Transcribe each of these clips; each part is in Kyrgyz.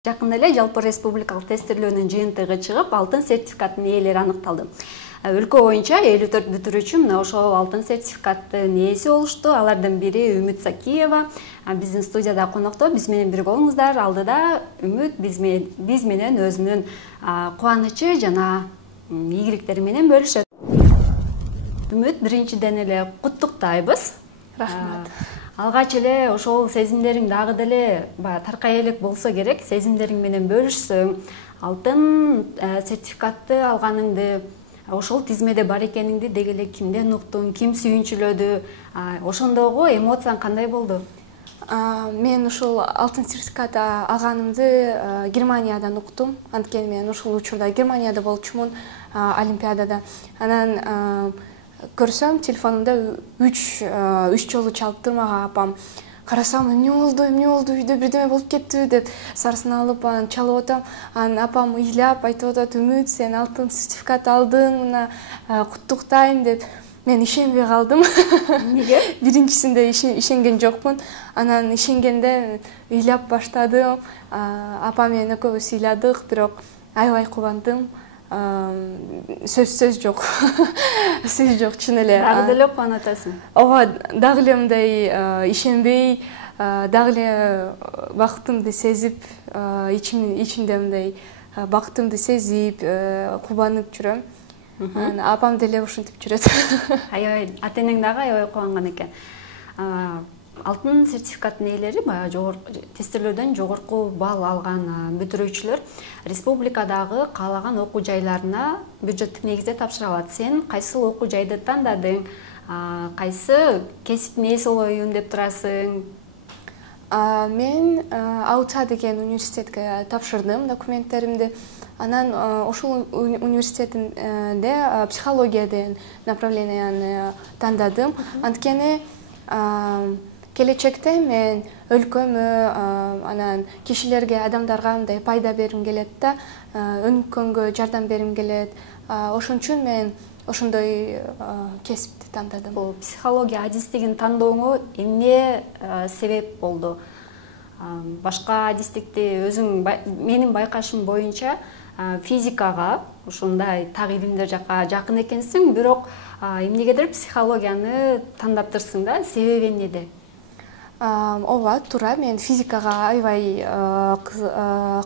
Жакында эле жалпы республикалык тестирлөөнүн жыйынтыгы чыгып, алтын сертификаттын ээлери аныкталды. Өлкө боюнча 54 бүтүрүүчү мына ошол алтын сертификаттын ээси болушту. Алардын бири Үмүт Сакиева. Биздин студияда конокто, биз менен бирге болуңуздар. Алдыда Үмүт биз менен өзүнүн кубанычы жана ийгиликтери менен бөлүшөт. Үмүт, биринчиден эле куттуктайбыз. Рахмат. Алгач эле ошол сезимдериң дагы деле таркай элек болсо керек, сезимдериң менен бөлүшсөң, алтын сертификатты алганыңды, ошол тизмеде бар экениңди деги эле кимден уктуң, ким сүйүнчүлөдү, ошондогу эмоцияң кандай болду? Мен ушул алтын сертификат алганымды Германиядан уктум. Анткени мен ушул учурда Германияда болчумун, Олимпиадада. Анан көрсөм, телефонумда 3 жолу чалыптыр мага апам. Карасам, эмне болду, үйдө бирдеме болуп кеттиби деп сарсын алып анан чалып атам. Анан апам ыйлап айтып атат: "Үмүт, сен алтын сертификат алдың, мына куттуктайм" деп. Мен ишенбей калдым. Эмнеге? Биринчисинде ишенген жокмун. Анан ишенгенде ыйлап баштадым. Апам менен экөөбүз ыйладык, бирок аябай кубандым. Сөз жок. Сөз жок, чын эле. Дагы деле кубанып атасың. Ооба, дагы эле мындай ишенбей, дагы эле бактымды сезип, ичимде мындай бактымды сезип, кубанып жүрөм. Апам деле ушинтип жүрөт. Аябай, ата-энең дагы аябай кубанган экен. Алтын сертификаттын ээлери баягы тестирлөөдөн жогорку балл алган бүтүрүүчүлөр республикадагы каалаган окуу жайларына бюджеттик негизде тапшыра алат. Сен кайсыл окуу жайды тандадың? Кайсы кесиптин ээси болоюн деп турасың? Мен АУЦА деген университетке тапшырдым документтеримди. Анан ошол университетинде психология деген направленияны тандадым. Анткени келечекте мен өлкөмө, анан кишилерге, адамдарга мындай пайда бергим келет да, өнүккөнгө жардам бергим келет. Ошон үчүн мен ошондой кесипти тандадым. Бул психология адистигин тандооңо эмне себеп болду? Башка адистикти менин байкашым боюнча физикага, ушундай так илимдер жакка жакын экенсиң, бирок эмнегедир психологияны тандаптырсың да, себеби эмнеде? Ооба, туура, мен физикага аябай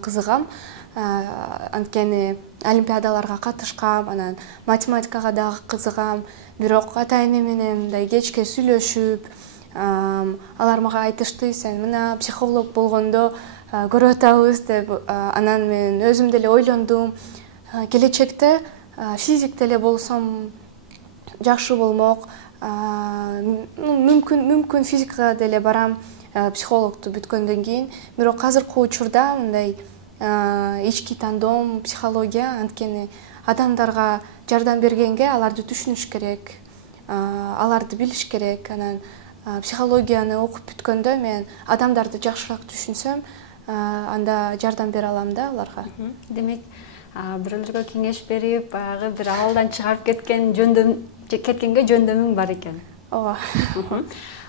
кызыгам. Анткени олимпиадаларга катышкам, анан математикага дагы кызыгам. Бирок ата-эне менен мындай кечке сүйлөшүп, алар мага айтышты: "Сен мына психолог болгондо көрүп атабыз" деп. Анан мен өзүм деле ойлондум. Келечекте физик деле болсом жакшы болмок. Мүмкүн физикага деле барам, психологду бүткөндөн кийин. Бирок азыркы учурда мындай ички тандоом психология, анткени адамдарга жардам бергенге аларды түшүнүш керек, аларды билиш керек. Анан психологияны окуп бүткөндө мен адамдарды жакшыраак түшүнсөм, анда жардам бере алам да аларга. Демек, бирөөлөргө кеңеш берип, баягы бир абалдан чыгарып кеткенге жөндөмүң бар экен. Ооба.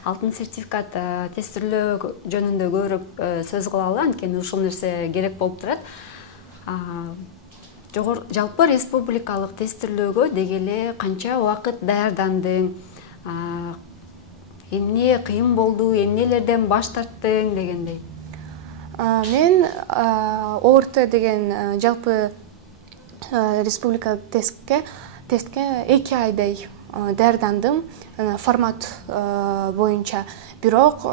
Алтын сертификат тестирлөө жөнүндө көбүрөөк сөз кылалы, анткени ушул нерсе керек болуп турат. Жалпы республикалык тестирлөөгө деги эле канча убакыт даярдандың? Эмне кыйын болду, эмнелерден баш тарттың дегендей? Мен ОРТ деген жалпы республикалык тестке 2 айдай даярдандым, формат боюнча. Бирок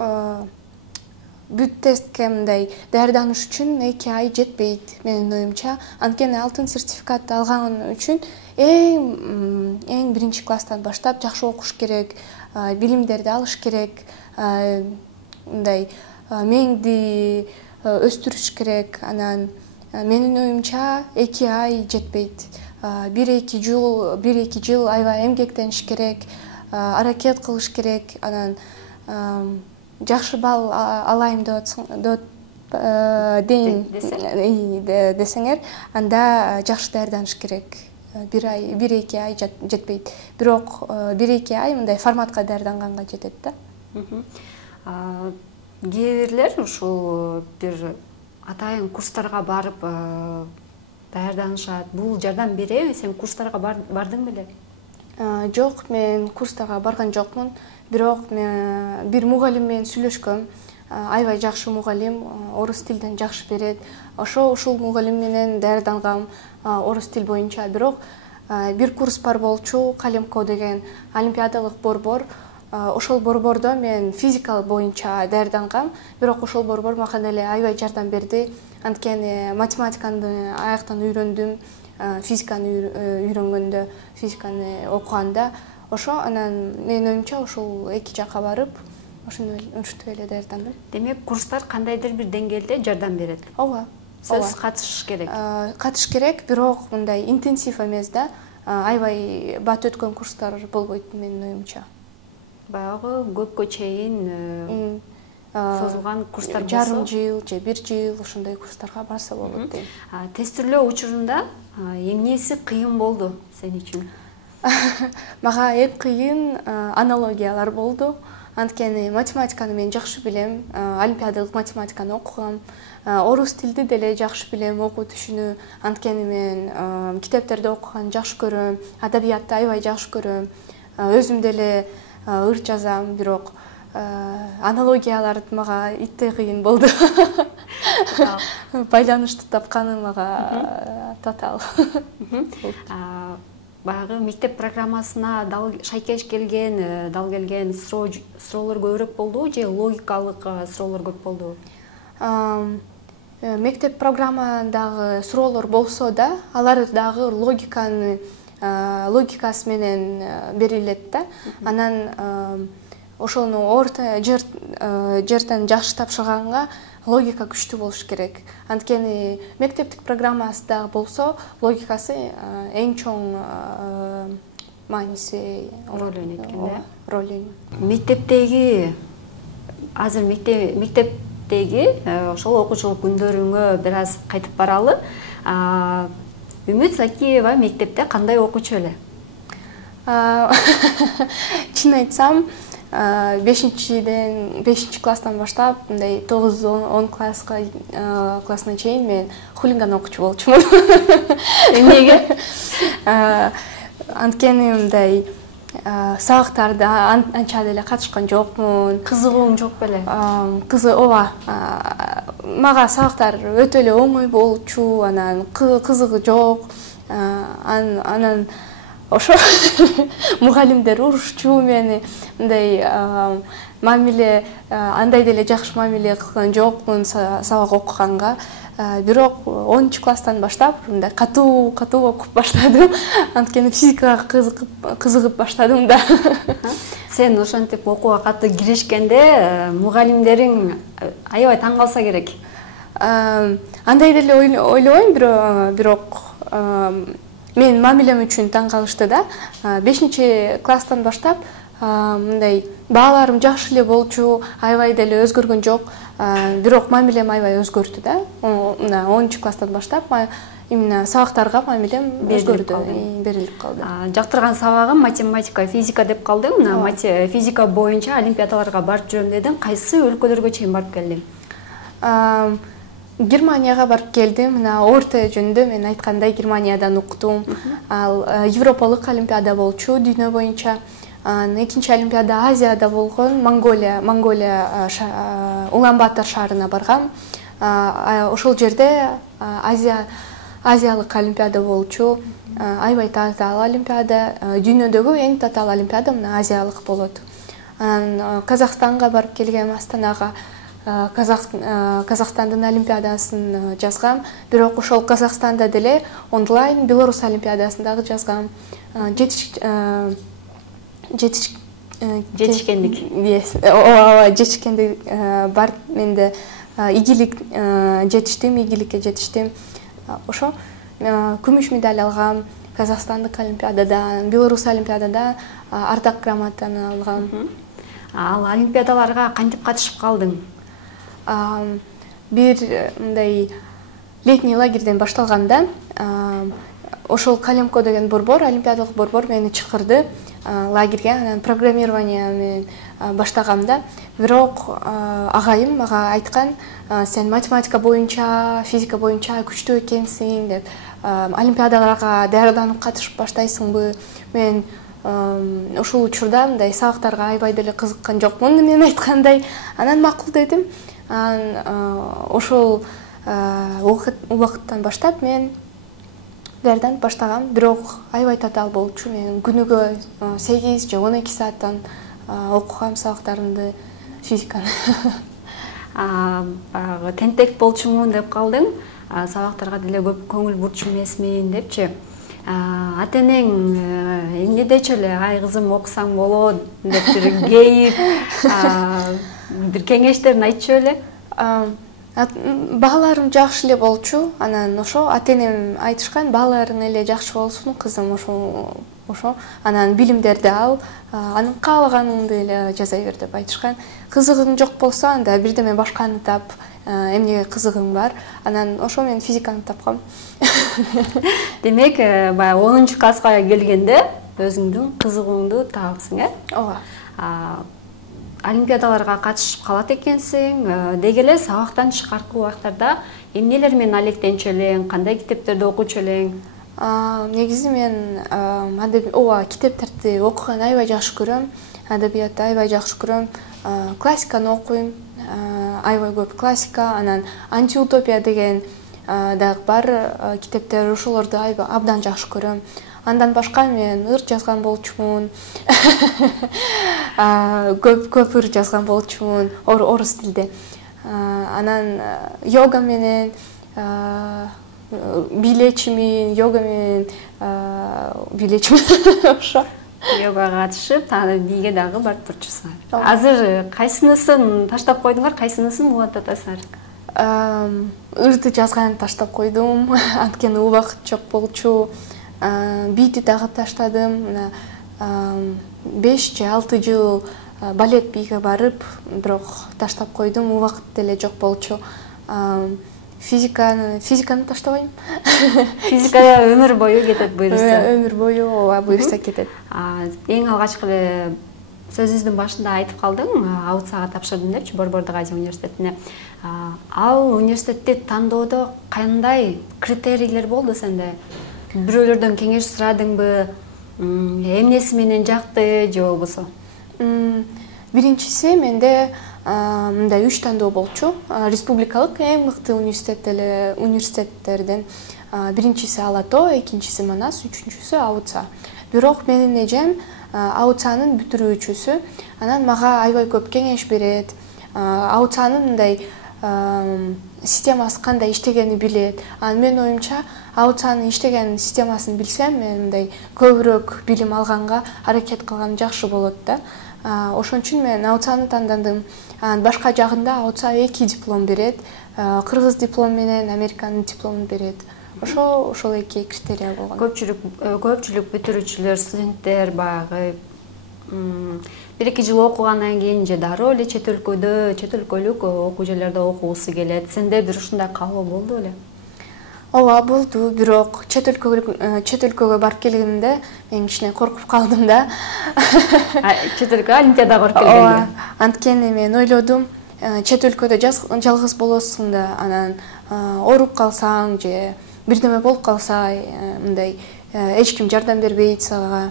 бүт тестке мындай даярданыш үчүн 2 ай жетпейт менин оюмча. Анткени алтын сертификат алган үчүн эң биринчи класстан баштап жакшы окуш керек, билимдерди алыш керек, мындай мээңди өстүрүш керек. Анан менин оюмча 2 ай жетпейт. 1-2 жыл аябай эмгектениш керек, аракет кылыш керек. Анан жакшы балл алайым десеңер, анда жакшы даярданыш керек. 1-2 ай жетпейт. Бирок 1-2 ай мындай форматка даярданганга жетет да. Кээ бирлер ушул бир атайын курстарга барып даярданышат. Бул жардам береби? Сен курстарга бардың беле? Жок, мен курстарга барган жокмун. Бирок мен бир мугалим менен сүйлөшкөм. Аябай жакшы мугалим, орус тилден жакшы берет. Ушул мугалим менен даярдангам орус тил боюнча. Бирок бир курс бар болчу, Калемко деген олимпиадалык борбор. Ошол борбордо мен физика боюнча даярдангам. Бирок ошол борбор мага деле аябай жардам берди. Анткени математиканы аяктан үйрөндүм. Физиканы үйрөнгөндө, физиканы окуганда, анан менин оюмча ошол эки жакка барып, ушинтип эле даярдандым. Демек, курстар кандайдыр бир деңгээлде жардам берет. Ооба. Сиз катышыш керек. Катыш керек, бирок мындай интенсив эмес да. Аябай бат өткөн курстар болбойт менин оюмча. Баягы көпкө чейин созулган курстар болсо, жарым жыл же бир жыл ушундай курстарга барса болот дейм. Тестирлөө учурунда эмнеси кыйын болду сен үчүн? Мага эң кыйын аналогиялар болду. Анткени математиканы мен жакшы билем, олимпиадалык математиканы окугам. Орус тилди деле жакшы билем, окуу түшүнүү. Анткени мен китептерди окуганды жакшы көрөм, адабиятты аябай жакшы көрөм. Өзүм деле ыр жазам, бирок аналогиялар мага иттей кыйын болду. Байланышты тапканы мага татаал. Баягы мектеп программасына дал келген суроолор көбүрөөк болду же логикалык суроолор көп болду? Мектеп программадагы суроолор болсо да, алар дагы логикасы менен берилет да. Анан ошону орто жерден жакшы тапшырганга логика күчтүү болуш керек. Анткени мектептик программасында болсо, логикасы эң чоң мааниси роль ойнойт. Мектептеги азыр мектептеги ошол окуучулук күндөрүңө бир аз кайтып баралы. Үмүт Закиева мектепте кандай окуучу эле? Чын айтсам, 5 класстан баштап, мындай 9-10 классына чейин мен хулиган окуучу болчумун. Эмнеге? Анткени мындай сабактарда анча деле катышкан жокмун. Кызыгууң жок беле? Ооба. Мага сабактар өтө эле оңой болчу, анан кызыгы жок. Анан ошо мугалимдер урушчу мени, мындай мамиле, андай деле жакшы мамиле кылган жокмун сабак окуганга. Бирок 10 класстан баштап мындай катуу окуп баштадым. Анткени физикага кызыгып баштадым да. Сен ошентип окууга катуу киришкенде мугалимдериң аябай таң калса керек. Андай деле ойлобойм, бирок мен мамилем үчүн таң калышты да. 5 класстан баштап мындай бааларым жакшы эле болчу, аябай деле өзгөргөн жок. Бирок мамилем аябай өзгөрдү да. 10 класстан баштап именно сабактарга мамилем өзгөрдү, берилип калды. Жактырган сабагым математика, физика деп калдым. Физика боюнча олимпиадаларга барып жүрөм дедиң. Кайсы өлкөлөргө чейин барып келдиң? Германияга барып келдим. Мына орто жөнүндө мен айткандай Германиядан уктум. Ал Европалык олимпиада болчу дүйнө боюнча. Экинчи олимпиада Азияда болгон, Монголия Улан-Батор шаарына баргам. Ошол жерде Азиялык олимпиада болчу. Аябай татаал олимпиада. Дүйнөдөгү эң татаал олимпиада мына Азиялык болот. Казакстанга барып келгем, Астанага. Казакстандын олимпиадасын жазгам. Бирок ошол Казакстанда деле онлайн Беларусь олимпиадасын дагы жазгам. Жетишкендик. Ооба, жетишкендик бар менде. Игиликке жетиштим. Ошо күмүш медаль алгам. Казакстандык олимпиадада, Беларусь олимпиадада ардак грамотаны алгам. Ал олимпиадаларга кантип катышып калдың? Бир мындай летний лагерден башталганда, ошол Калемко деген борбор, олимпиадалык борбор мени чакырды лагерге. Анан программирование менен баштагамда, бирок агайым мага айткан, сен математика боюнча, физика боюнча күчтүү экенсиң деп, олимпиадаларга даярданып катышып баштайсыңбы? Мен ошол учурда мындай сабактарга аябай деле кызыккан жокмун, мен айткандай. Анан макул дедим. Ошол убакыттан баштап мен даярданып баштагам, бирок аябай татаал болчу. Мен күнүгө 8 же 12 сааттан окугам сабактарымды, физиканы. Баягы тентек болчумун деп калдың. Сабактарга деле көп көңүл бурчу эмесмин депчи. Ата-энең эмнедечи эле, ай кызым окусаң болот деп бир кейип, бир кеңештерин айтчу эле? Бааларым жакшы эле болчу. Анан ошо ата-энем айтышкан, бааларың эле жакшы болсун кызым, ошо. Анан билимдерди ал, анын каалаганыңды эле жаза бер деп айтышкан. Кызыгың жок болсо, анда бирдеме башканы тап, эмнеге кызыгың бар. Анан ошо мен физиканы тапкам. Демек, баягы 10-класска келгенде өзүңдүн кызыгыңды таапсың, Ооба. Олимпиадаларга катышып калат экенсиң. Деги эле сабактан тышкаркы убактарда эмнелер менен алектенчү элең, кандай китептерди окучу элең? Негизи мен китептерди окуганды аябай жакшы көрөм. Адабиятты аябай жакшы көрөм. Классиканы окуйм. Аябай көп классика, анан антиутопия деген дагы бар китептер, ошолорду абдан жакшы көрөм. Андан башка мен ыр жазган болчумун. Көп ыр жазган болчумун, орус тилде. Анан йога менен билечимин, йога менен билечимин. Ошо. Йогага катышып, бийге дагы барып турчусуңар. Азыр кайсынысын таштап койдуңар, кайсынысын улантып атасыңар? Ырды жазганды таштап койдум, анткени убакыт жок болчу. Бийди дагы таштадым. 5 же 6 жыл балет бийге барып, бирок таштап койдум, убакыт деле жок болчу. Физиканы таштабайм. Физика өмүр бою кетет буюрса. Өмүр бою буюрса кетет. Эң алгачкы эле сөзүңүздүн башында айтып калдың, АУЦага тапшырдым депчи, Борбордук Азия университетине. Ал университетти тандоодо кандай критерийлер болду сенде? Бирөөлөрдөн кеңеш сурадыңбы? Эмнеси менен жакты же болбосо? Биринчиси менде мындай 3 тандоо болчу. Республикалык эң мыкты университеттерден. Биринчиси Алато, экинчиси Манас, үчүнчүсү АУЦа. Бирок менин эжем АУЦанын бүтүрүүчүсү. Анан мага аябай көп кеңеш берет. АУЦанын мындай системасы кандай иштегени билет. Менин оюмча, АУЦанын иштеген системасын билсем, мен мындай көбүрөөк билим алганга аракет кылган жакшы болот да. Ошон үчүн мен АУЦаны тандадым. Башка жагында АУЦа 2 диплом берет. Кыргыз диплом менен Американын дипломун берет. Ошол 2 критерия болгон. Көпчүлүк бүтүрүүчүлөр, студенттер баягы 1-2 жыл окугандан кийин же дароо эле чет өлкөлүк окуу жерлерде окугусу келет. Сенде бир ушундай каалоо болду беле? Ооба, болду, бирок чет өлкөгө барып келгенде мен кичине коркуп калдым да. Чет өлкө олимпиадага барып келгенде. Анткени мен ойлодум, чет өлкөдө жалгыз болосуң да, анан ооруп калсаң же бирдеме болуп калса, мындай эч ким жардам бербейт сага,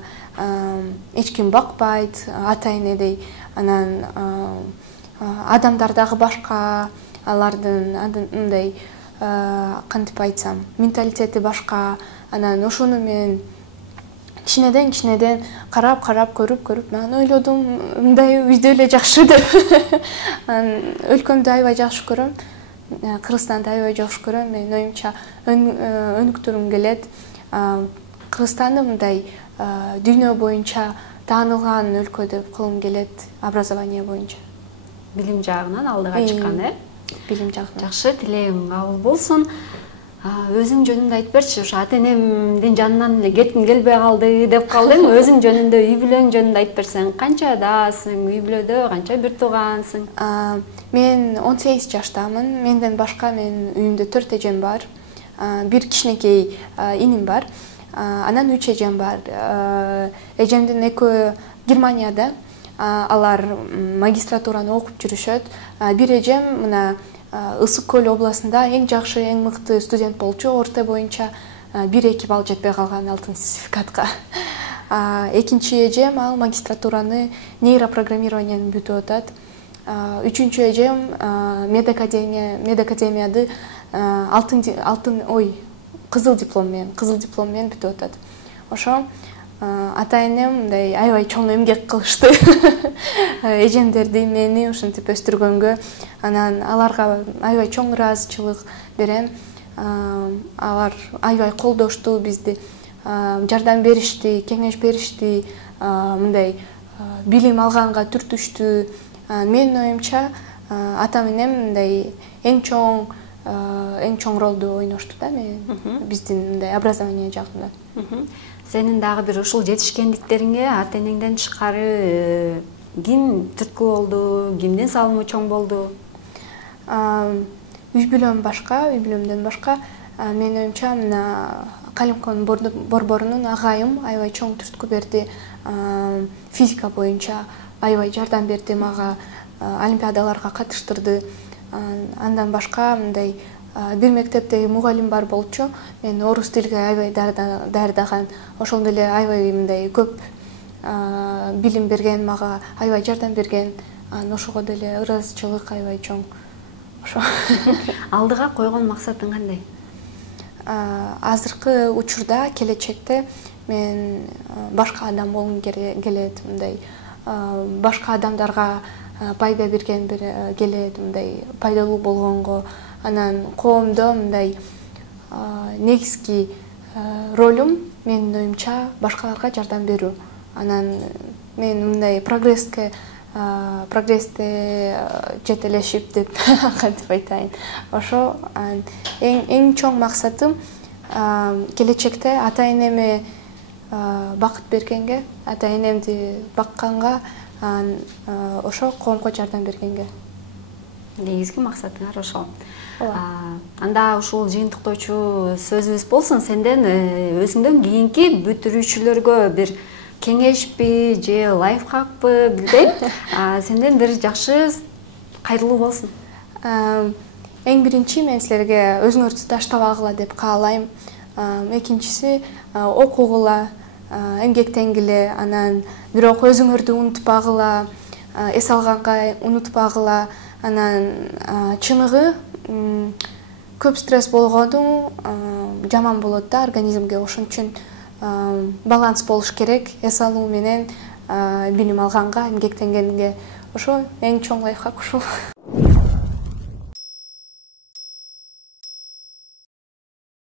эч ким бакпайт, ата-энедей. Анан адамдар дагы башка, алардын мындай кантип айтсам, менталитети башка. Анан ошону мен кичинеден карап көрүп мен ойлодум, мындай үйдө эле жакшы деп. Өлкөмдү аябай жакшы көрөм. Кыргызстанды аябай жакшы көрөм. Менин оюмча өнүктүрүм келет. Кыргызстанды мындай дүйнө боюнча таанылган өлкө деп кылгым келет, образование боюнча. Билим жагынан алдыга чыккан, Билим жагынан. Жакшы, тилегиң кабыл болсун. Өзүң жөнүндө айтып берчи, ошо ата-энемдин жанынан эле кетким келбей калды деп калдың. Өзүң жөнүндө, үй бүлөң жөнүндө айтып берсең, канчадасың, үй бүлөдө канча бир туугансың? Мен 18 жаштамын. Менден башка менин үйүмдө 4 эжем бар. Бир кичинекей иним бар. Анан 3 эжем бар. Эжемдин экөө Германияда, алар магистратураны окуп жүрүшөт. Бир эжем мына Ысык Көл областында эң жакшы, эң мыкты студент болчу, орто боюнча 1-2 балл жетпей калган алтын сертификатка. Экинчи эжем ал магистратураны нейропрограммированияны бүтүп атат. Үчүнчү эжем медакадемияды кызыл диплом менен бүтүп атат. Ошо ата энем мындай аябай чоң эмгек кылышты. Эжемдерди мени ушинтип өстүргөнгө, анан аларга аябай чоң ыраазычылык берем. Алар аябай колдошту бизди, жардам беришти, кеңеш беришти, мындай билим алганга түртүштү. Менин оюмча атам энем мындай эң чоң ролду ойношту да биздин мындай образование жагында. Сенин дагы бир ушул жетишкендиктериңе ата энеңден тышкары ким түрткү болду, кимдин салымы чоң болду? Үй бүлөмдөн башка менин оюмча мына Калимкон борборунун агайым аябай чоң түрткү берди. Физика боюнча аябай жардам берди мага, олимпиадаларга катыштырды. Андан башка мындай бир мектептеги мугалим бар болчу. Мен орус тилге аябай даярдаган, ошол деле аябай мындай көп билим берген мага, аябай жардам берген. Ошого деле ыраазычылык аябай чоң. Ошо. Алдыга койгон максатың кандай? Азыркы учурда, келечекте мен башка адам болгум келет, мындай башка адамдарга пайда берген келет, мындай пайдалуу болгонго. Анан коомдо мындай негизги ролум менин оюмча башкаларга жардам берүү. Анан мен мындай прогрессте жетелешип деп кантип айтайын. Ошо эң чоң максатым келечекте ата энеме бакыт бергенге, ата энемди бакканга, ошо коомго жардам бергенге. Негизги максатыңар ошол. Анда ушул жыйынтыктоочу сөзүбүз болсун, сенден өзүңдөн кийинки бүтүрүүчүлөргө бир кеңешпи же лайфхакпы билбейм. Сенден бир жакшы кайрылуу болсун. Эң биринчи мен силерге өзүңөрдү таштабагыла деп каалайм. Экинчиси окугула, эмгектенгиле, анан бирок өзүңөрдү унутпагыла, эс алганга унутпагыла. Анан чыныгы көп стресс болгону жаман болот да организмге. Ошон үчүн баланс болуш керек, эс алуу менен билим алганга, эмгектенгенге. Ошо эң чоң лайфхак ушул.